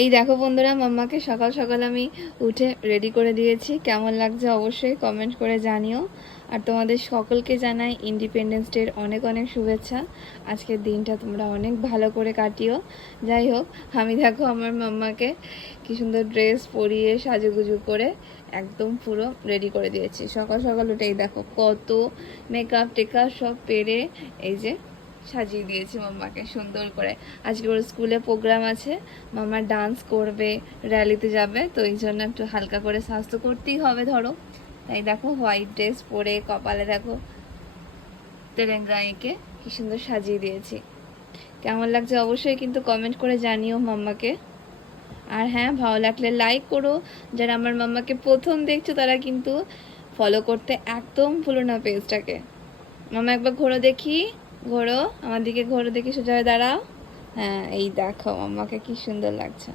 এই দেখো বন্ধুরা, মাম্মাকে সকাল সকাল আমি উঠে রেডি করে দিয়েছি। কেমন লাগছে অবশ্যই কমেন্ট করে জানিও। আর তোমাদের সকলকে জানাই ইন্ডিপেন্ডেন্স ডের অনেক অনেক শুভেচ্ছা। আজকের দিনটা তোমরা অনেক ভালো করে কাটিও। যাই হোক, আমি দেখো আমার মাম্মাকে কি সুন্দর ড্রেস পরিয়ে সাজুগুজু করে একদম পুরো রেডি করে দিয়েছি। সকাল সকাল উঠেই দেখো কত মেকআপ টেকআপ সব পেরে এই যে সাজিয়ে দিয়েছি মাম্মাকে সুন্দর করে। আজকে ওর স্কুলে প্রোগ্রাম আছে, মাম্মা ডান্স করবে, র্যালিতে যাবে, তো এই জন্য একটু হালকা করে স্বাস্থ্য করতেই হবে ধরো। তাই দেখো হোয়াইট ড্রেস পরে কপালে দেখো তেরেঙ্গা এঁকে কি সুন্দর সাজিয়ে দিয়েছি। কেমন লাগছে অবশ্যই কিন্তু কমেন্ট করে জানিও মাম্মাকে। আর হ্যাঁ, ভালো লাগলে লাইক করো। যারা আমার মাম্মাকে প্রথম দেখছো তারা কিন্তু ফলো করতে একদম ভুলো না পেজটাকে। মামা একবার ঘোরো দেখি, ঘোরো আমার দিকে, ঘোরো দেখি, সোজা হয়ে দাঁড়াও। হ্যাঁ, এই দেখো মাম্মাকে কি সুন্দর লাগছে।